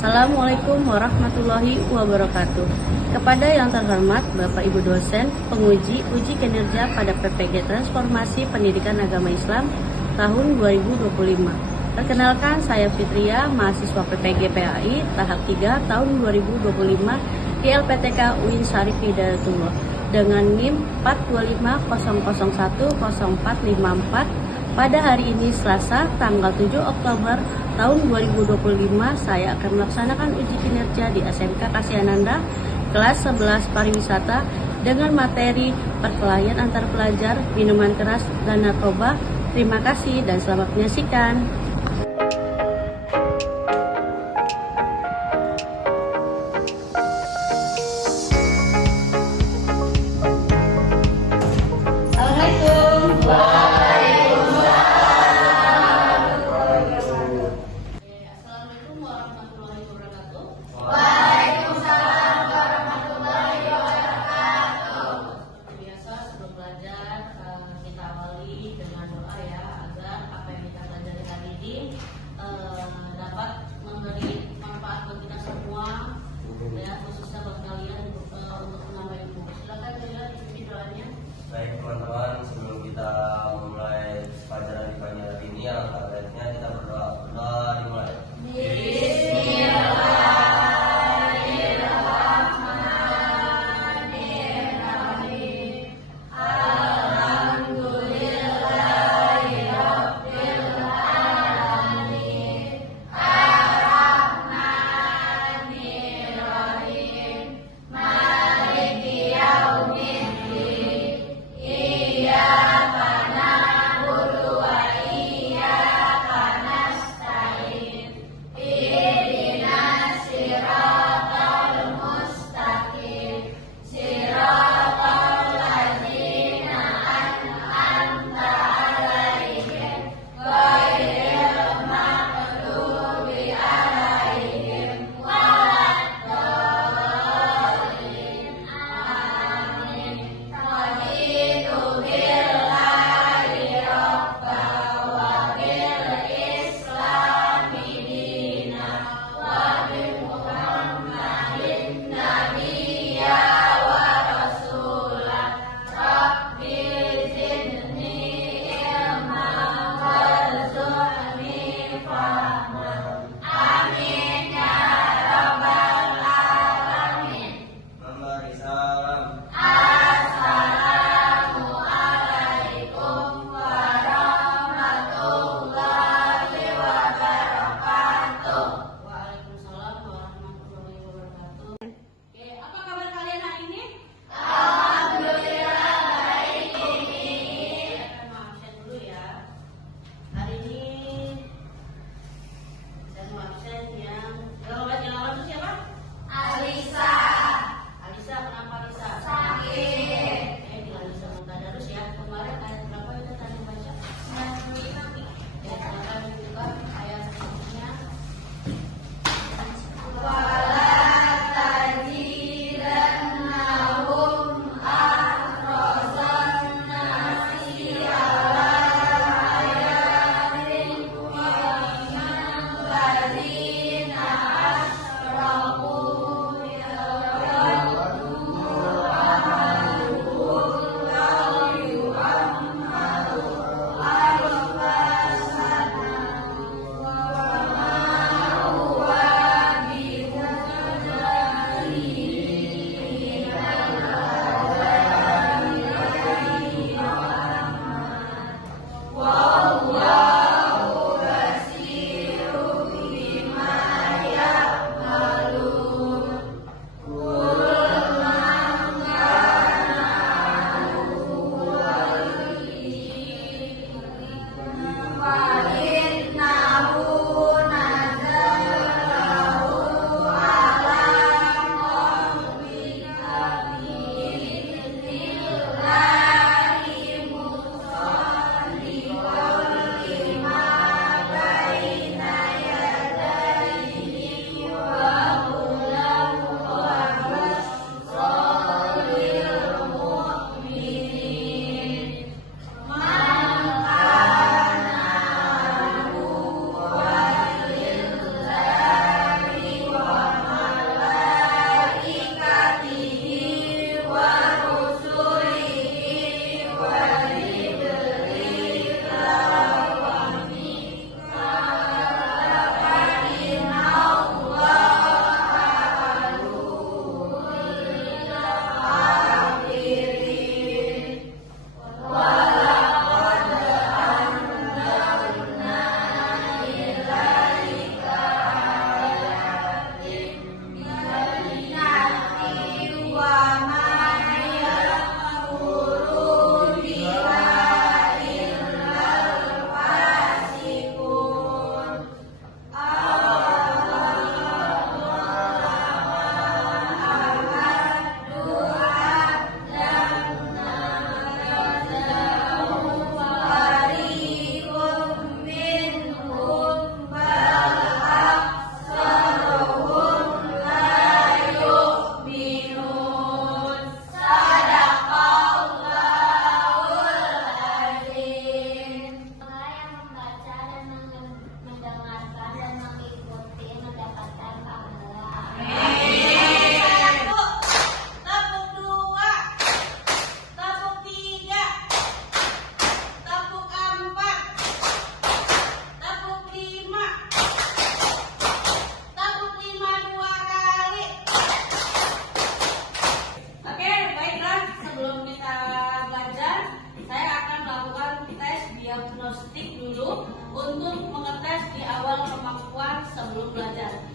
Assalamualaikum warahmatullahi wabarakatuh. Kepada yang terhormat Bapak Ibu dosen, penguji uji kinerja pada PPG Transformasi Pendidikan Agama Islam tahun 2025. Perkenalkan, saya Fitria, mahasiswa PPG PAI tahap 3 tahun 2025 di LPTK UIN Syarif Hidayatullah dengan NIM 42500100454. Pada hari ini Selasa tanggal 7 Oktober tahun 2025, saya akan melaksanakan uji kinerja di SMK Kasih-Ananda kelas 11 pariwisata dengan materi perkelahian antar pelajar, minuman keras, dan narkoba. Terima kasih dan selamat menyaksikan. Assalamualaikum. Assalamualaikum warahmatullahi wabarakatuh. Waalaikumsalam warahmatullahi wabarakatuh. Seperti biasa sebelum belajar kita awali dengan doa ya, agar apa yang kita pelajari hari ini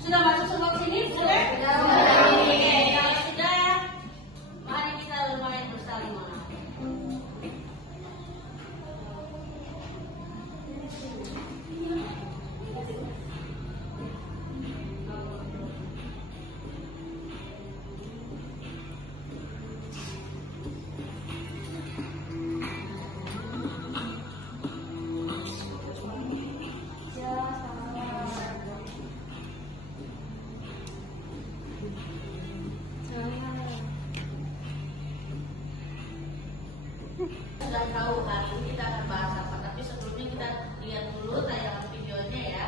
Sudah masuk semua ke sini? Sudah? Oke, kalau sudah, mari kita mulai bersama. Sudah tahu hari ini kita akan bahas apa, tapi sebelumnya kita lihat dulu tayangan videonya ya.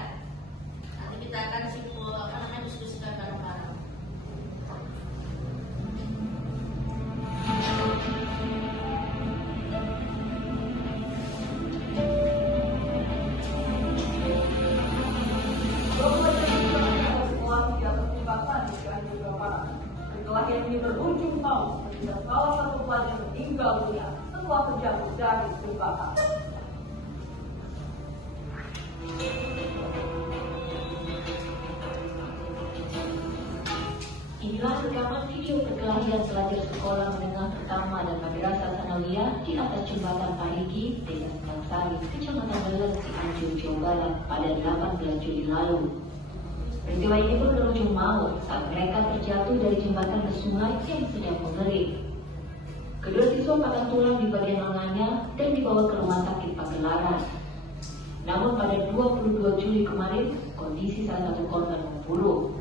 Nanti kita akan diskusikan bareng-bareng. Kelahiran ini berujung tahun ketika salah satu pelajar meninggal dunia setelah terjatuh dari jembatan. Inilah rekaman video perkelahian pelajar sekolah menengah pertama dan madrasah sanawiyah di atas jembatan Parigi, Desa Sari, Kecamatan Beler, Cianjur, Jawa Barat pada 18 Juli lalu. Peristiwa ini pun berujung maut saat mereka terjatuh dari jembatan ke sungai yang sedang mengering. Kedua siswa patah tulang di bagian lengannya dan dibawa ke rumah sakit Pagelaran. Namun pada 22 Juli kemarin, kondisi salah satu korban memburuk.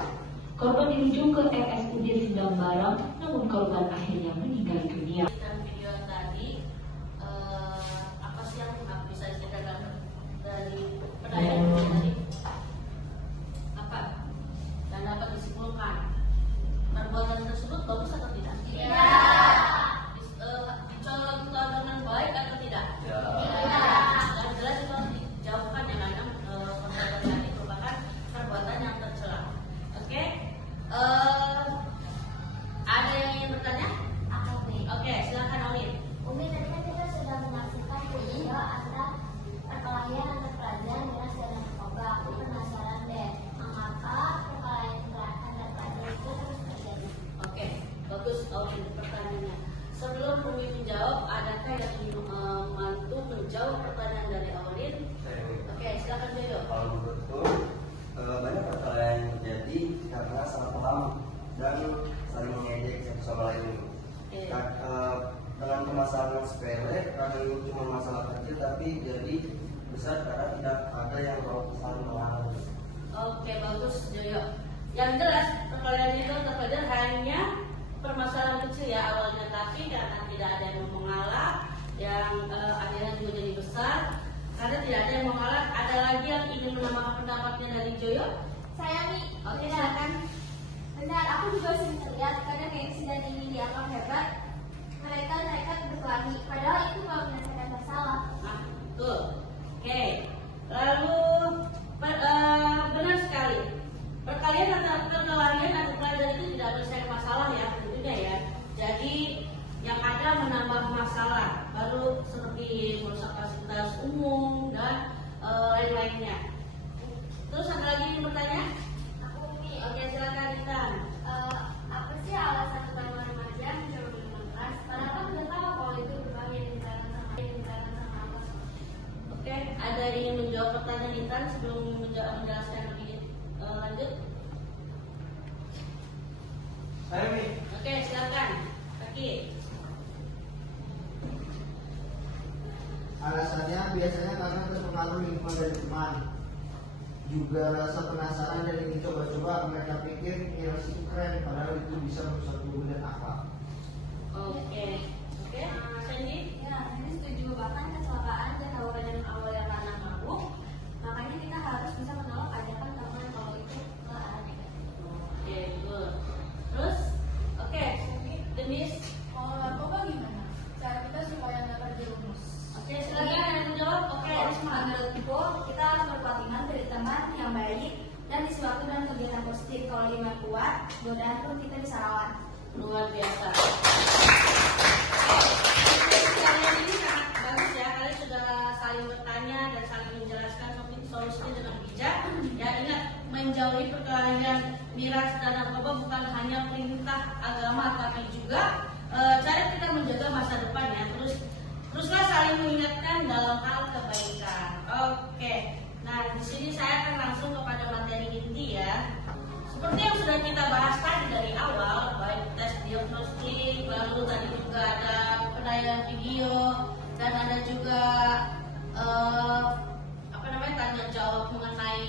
Korban dirujuk ke RSUD Sindang Barang, namun korban akhirnya meninggal dunia. Video tadi, apa sih yang bisa diceritakan dari pertanyaan tadi? Apa? Dan dapat disimpulkan perbuatan tersebut bagus atau tidak? Tidak. Dicontoh dengan baik atau tidak? Tidak. Dan jelas itu harus dijawabkan ya, karena perbuatan tadi merupakan perbuatan yang tercela. Oke? Ada yang ingin bertanya? Oke, silakan Aulin. Umi, tadi kan kita sudah menyaksikan video antara perkelahian antar pelajar miras dan narkoba. Aku penasaran deh, mengapa perkelahian antar pelajar itu terus terjadi? Oke, bagus Aulin pertanyaannya. Sebelum Umi menjawab, adakah yang ingin membantu menjawab pertanyaan dari Aulin? Oke, silakan Joyo. Kalau menurutku banyak perkelahian yang terjadi karena salah paham dan saling mengejek satu sama lain. Dengan permasalahan yang sepele, kadang itu cuma masalah kecil tapi jadi besar karena tidak ada yang mau saling menghadapi. Oke, bagus Joyo. Yang jelas perkelahian itu terpelajar hanya permasalahan kecil ya awalnya, tapi karena tidak ada yang mau mengalah, yang akhirnya juga jadi besar. Karena tidak ada yang mau mengalah, ada lagi yang ingin menambahkan pendapatnya dari Joyo? Saya Mi, Oke, benar. silakan. Benar, aku juga sering terlihat kadang gengsi dan ingin dianggap hebat. Mereka berkelahi, padahal itu nggak menyelesaikan masalah. Nah, betul. Oke. Lalu benar sekali. Perkelahian antar pelajar itu tidak menyelesaikan masalah ya, tentunya ya. Jadi yang ada menambah masalah, baru seperti merusak fasilitas umum dan lain-lainnya. Terus ada lagi yang bertanya? Aku Mi, Oke, silakan Intan. apa sih alasan utama remaja mencoba minuman keras? Padahal kan udah tahu kalau itu berbahaya di lingkaran sama apa. Oke, ada yang ingin menjawab pertanyaan Intan sebelum menjelaskan lebih lanjut? Saya Mi. Oke, silakan. Kaki. Alasannya biasanya karena terpengaruh lingkungan dari teman. Juga rasa penasaran dan ingin coba-coba, mereka pikir miras itu keren, padahal itu bisa merusak tubuh dan akal. Oke, Sandy. Ya, ini setuju. Bahkan kecelakaan dan awalnya karena mabuk. Makanya kita harus bisa menolak ajakan teman kalau itu ke arah negatif. Oke, betul. Terus, oke, Denis. Kalau narkoba gimana? Cara kita supaya nggak terjerumus. Oke, silakan yang menjawab. Oke, Risma. Menurutku, kita harus berkepentingan dari teman yang baik dan isi waktu dan kegiatan positif. Kalau lima kuat, godaan pun kita bisa lawan. Luar biasa. Kalian ini sangat bagus ya. Kalian sudah saling bertanya dan saling menjelaskan solusinya dengan bijak. Ya, ingat menjauhi perkelahian miras dan narkoba bukan hanya perintah agama, tapi juga cara kita menjaga masa depan ya. Teruslah saling mengingatkan dalam hal kebaikan. Oke. Nah, di sini saya akan langsung kepada materi inti ya. Seperti yang sudah kita bahas tadi dari awal, baik tes diagnostik, lalu tadi juga ada penayangan video, dan ada juga tanya jawab mengenai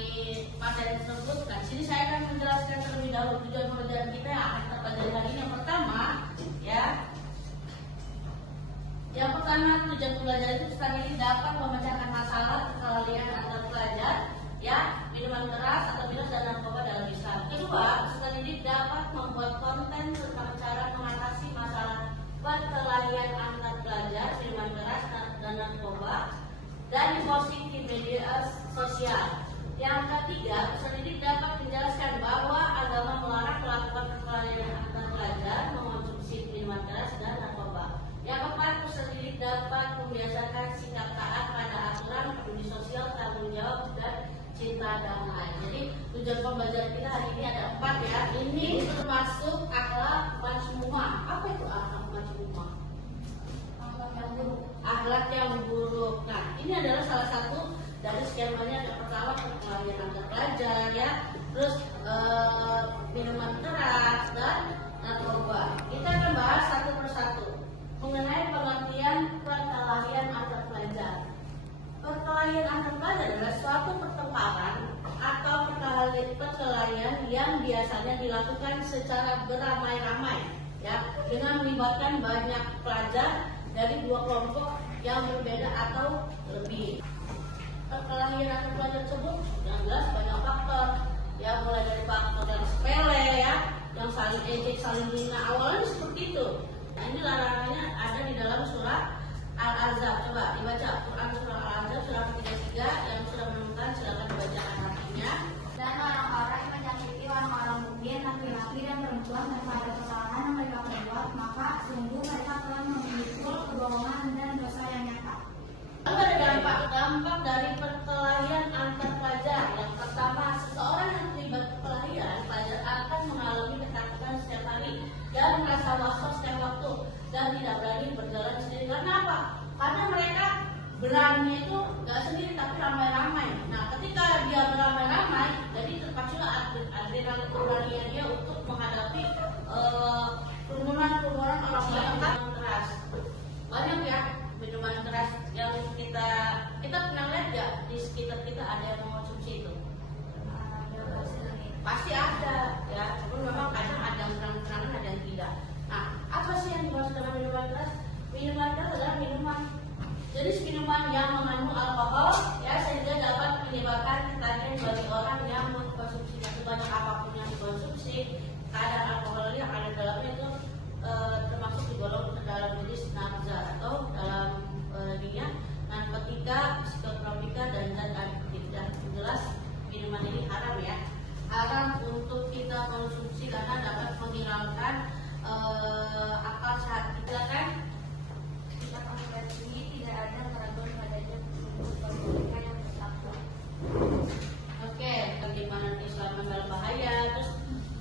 materi tersebut. Nah, sini saya akan menjelaskan terlebih dahulu tujuan pelajaran kita yang akan kita pelajari hari ini. Yang pertama, ya. Yang pertama, tujuan pelajaran itu peserta didik dapat memecahkan masalah perkelahian antar pelajar, ya, minuman keras atau miras dan narkoba dalam Islam. Kedua, peserta didik dapat membuat konten tentang cara mengatasi masalah perkelahian antar pelajar, minuman keras dan narkoba, dan diposting di media sosial. Yang ketiga, peserta didik dapat menjelaskan bahwa agama melarang melakukan perkelahian antar pelajar, mengonsumsi minuman keras dan narkoba. Yang keempat, peserta didik dapat membiasakan sikap taat pada aturan, peduli sosial, tanggung jawab, dan cinta damai. Jadi tujuan pembelajaran kita hari ini ada 4 ya. Ini termasuk akhlak majmu'ah. Apa itu akhlak majmu'ah? Akhlak yang buruk. Nah, ini adalah salah satu dari sekian banyak. Yang pertama, perkelahian antar pelajar ya, terus minuman keras dan narkoba. Kita akan bahas satu persatu mengenai pengertian perkelahian antar pelajar. Perkelahian antar pelajar adalah suatu pertengkaran atau perkelahian yang biasanya dilakukan secara beramai-ramai ya, dengan melibatkan banyak pelajar dari dua kelompok yang berbeda atau lebih. Perkelahian antar pelajar tersebut yang jelas banyak faktor ya, mulai dari faktor yang sepele ya, yang saling ejek, saling hina, awalnya seperti itu. Nah, ini larangannya ada di dalam surat Al-Ahzab. Coba dibaca Quran surah Al-Ahzab surah 33. Yang sudah menemukan silakan dibacakan artinya. Dan orang-orang yang menyakiti orang-orang mukmin, laki-laki dan perempuan daripada kesalahan yang mereka perbuat, maka sungguh mereka telah memikul kebohongan dan dosa yang nyata. Lalu ada dampak dari perkelahian antar pelajar. Yang pertama, seseorang yang terlibat perkelahian pelajar akan mengalami ketakutan setiap hari dan merasa was-was setiap waktu dan tidak berani berjalan sendiri. Karena apa? Karena mereka berani itu gak sendiri tapi ramai-ramai. Nah, ketika dia beramai-ramai, jadi terpaculah adrenalin keberanian dia untuk menghadapi kerumunan orang yang keras. Banyak ya minuman keras yang kita pernah lihat ya di sekitar kita ada yang mengonsumsi itu. Pasti ada ya, walaupun memang kadang ada yang terang-terangan, ada yang tidak. Nah, apa sih yang dimaksud dengan minuman keras? Minuman keras adalah jenis minuman yang mengandung alkohol ya, sehingga dapat menyebabkan ketagihan bagi orang yang mengkonsumsinya. Sebanyak apapun yang dikonsumsi, kadar alkohol yang ada dalamnya itu termasuk digolong ke dalam jenis nabza atau dalam dunia narkotika, psikotropika, dan zat adiktif. Dan jelas minuman ini haram ya, haram untuk kita konsumsi karena dapat menghilangkan akal sehat kita kan. Kita konversi tidak ada keraguan padanya mereka yang bertakwa. Oke, bagaimana keislaman dalam bahaya, terus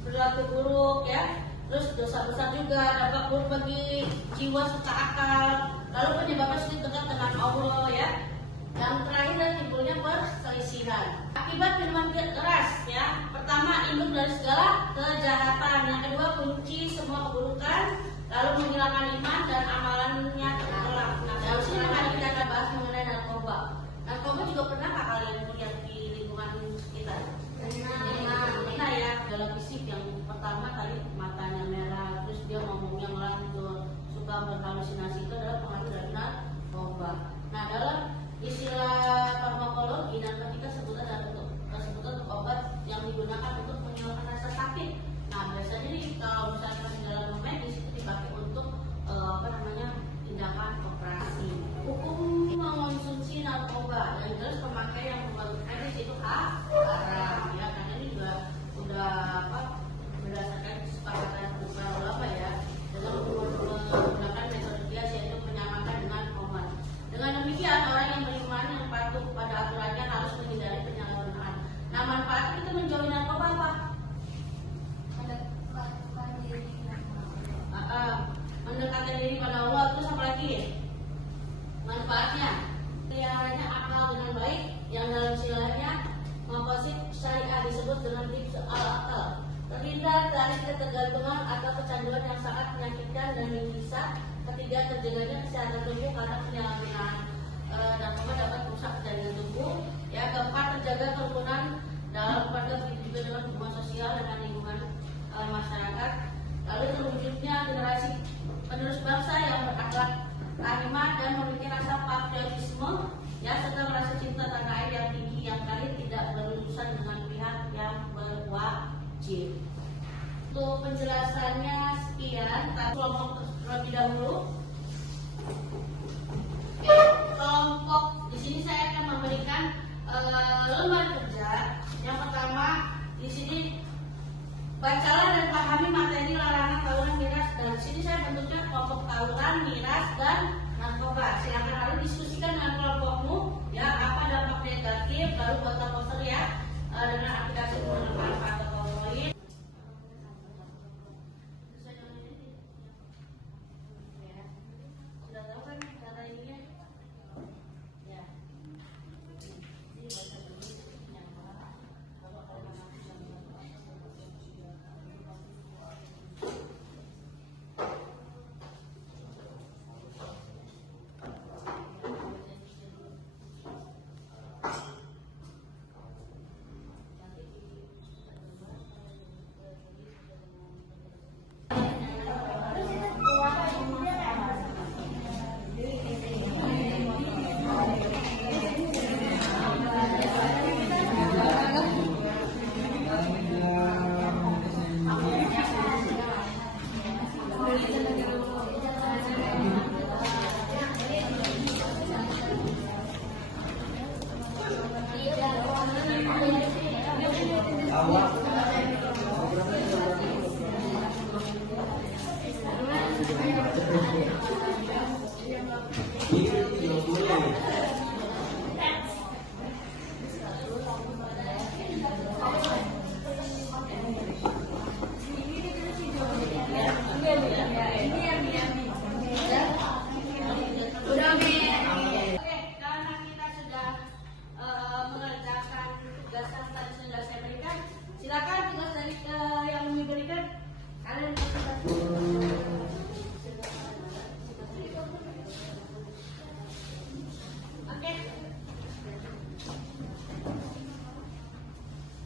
berlaku buruk ya, terus dosa besar juga, dampak buruk bagi jiwa serta akal, lalu penyebabnya sulit dekat dengan Allah ya. Yang terakhir dan timbulnya perselisihan akibat minuman keras ya. Pertama, induk dari segala kejahatan. Yang kedua, kunci semua keburukan, lalu menghilangkan iman dan amalannya tertolak. Nah, dalam sini hari kita akan bahas mengenai narkoba. Narkoba juga pernah nggak kalian lihat di lingkungan sekitar? Pernah ya. Dalam fisik yang pertama tadi matanya merah, terus dia ngomongnya ngelantur, suka berhalusinasi, itu adalah pengaruh dari narkoba. Nah, dalam istilah farmakologi, narkotika sebutan untuk obat yang digunakan untuk menghilangkan rasa sakit. Nah, biasanya nih kalau misalkan di dalam medis itu dipakai untuk tindakan operasi. Hukum mengonsumsi narkoba, yang jelas pemakai yang membantu medis itu haram ya, karena ini juga udah berdasarkan kesepakatan para ulama ya, dengan menggunakan metode kias yaitu penyamakan dengan obat. Dengan demikian orang yang beriman yang patuh pada aturannya harus menghindari penyalahgunaan. Nah, manfaat kita menjauhi disebut dengan hips al-akal, terhindar dari ketergantungan atau kecanduan yang sangat menyakitkan dan bisa. Ketiga, terjaganya kesehatan tubuh karena penyalahgunaan narkoba dapat merusak jaringan tubuh. Ya, keempat, terjaga kerukunan dalam keluarga, juga dalam hubungan sosial dengan lingkungan masyarakat. Lalu terwujudnya generasi penerus bangsa yang berakhlak karimat dan memiliki rasa patriotisme, ya, serta merasa cinta tanah air yang tinggi, yang kali tidak berurusan dengan pihak yang berwajib. Untuk penjelasannya sekian, kelompok terlebih dahulu. Oke, kelompok di sini saya akan memberikan lembar kerja. Yang pertama di sini, bacalah dan pahami materi larangan tawuran, miras, dan di sini saya bentuknya kelompok tawuran, miras, dan narkoba. Silakan lalu diskusikan dengan kelompokmu, ya, apa dampak negatif, lalu buat poster ya dengan aplikasi bermanfaat atau poin. Sudah tahu kan cara ininya? Ya. Ini baca dulu yang mana. Kalau ada silakan tugas dari yang diberikan kalian oke.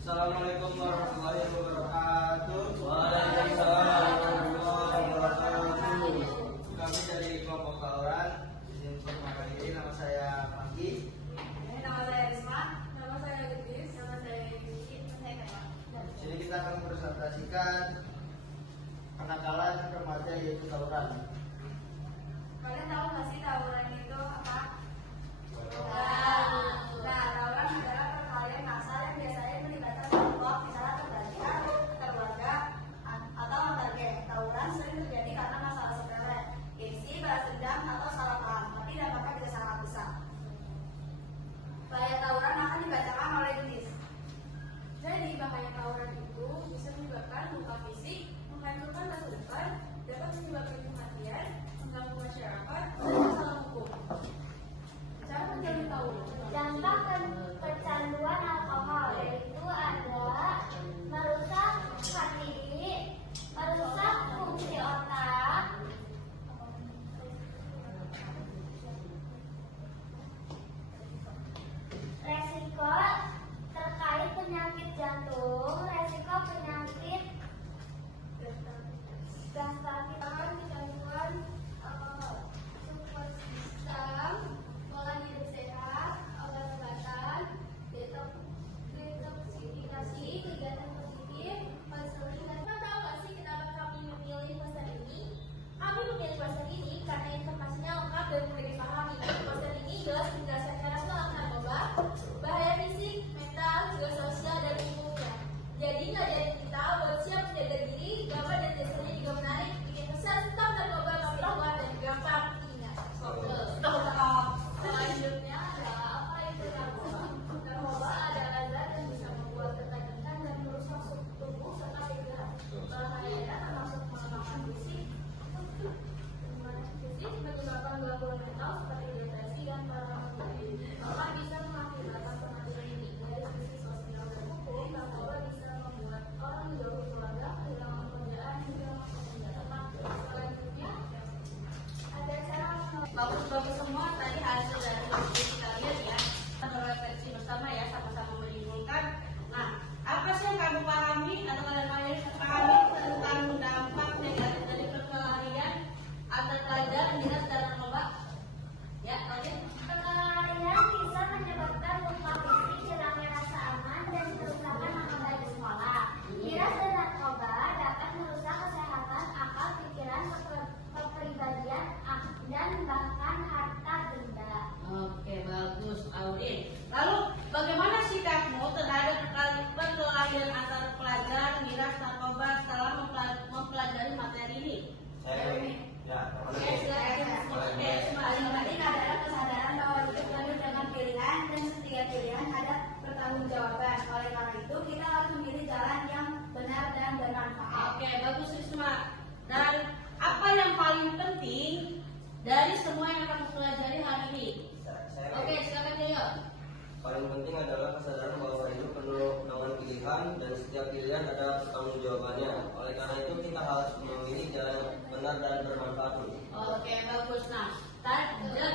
Assalamualaikum warahmatullahi wabarakatuh. Waalaikumsalam warahmatullahi wabarakatuh. Kami dari kelompok tawuran. Izin perkenalkan diri, nama saya Panggi. Nama saya Risma. Nama saya Lidis. Nama saya Yuki. Saya Kaya. Di sini kita akan mempresentasikan kenakalan remaja yaitu tawuran. Kalian tahu nggak sih tawuran itu apa? Nah, tawuran adalah perkelahian massal yang biasanya melibatkan kelompok, misalnya keluarga, atau antar geng. Tawuran sering terjadi karena masalah sepele, gengsi, balas dendam, atau salah paham, tapi dampaknya bisa sangat besar. Bahaya tawuran akan dibacakan oleh Lidis. Jadi, bahaya tawuran itu bisa menyebabkan luka fisik, menghancurkan masa depan, dapat menyebabkan kematian, mengganggu masyarakat, dan masalah hukum. Cara menjalin tawuran. karena itu kita harus memilih jalan yang benar dan bermanfaat. Oke, bagus Risma. Dan apa yang paling penting dari semua yang kamu pelajari hari ini? Oke, silakan Joyo. Paling penting adalah kesadaran bahwa hidup penuh dengan pilihan dan setiap pilihan ada pertanggungjawabannya. Oleh karena itu kita harus memilih jalan yang benar dan bermanfaat. Oke, bagus. Nah,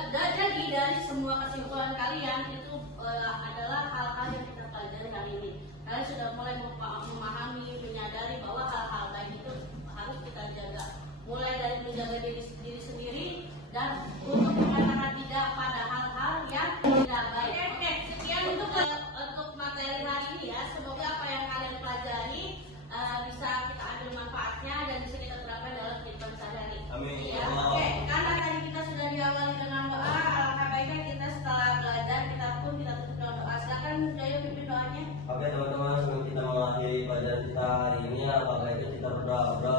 jadi dari semua kesimpulan kalian itu adalah hal-hal yang kita pelajari hari ini. Kalian sudah mulai memahami, menyadari bahwa hal-hal baik itu harus kita jaga. Mulai dari menjaga diri sendiri dan untuk mengatakan tidak pada hal-hal yang tidak baik. Oke, sekian untuk materi hari ini ya. Semoga apa yang kalian pelajari bisa kita ambil manfaatnya dan bisa kita terapkan dalam kehidupan sehari-hari. Amin. Ya, oke. Karena tadi kita sudah diawali dengan doa, alangkah baiknya kita setelah belajar kita tutup dengan doa. Silakan Joyo pimpin doanya. Oke teman-teman, sebelum kita mengakhiri pelajaran kita hari ini, apakah itu kita berdoa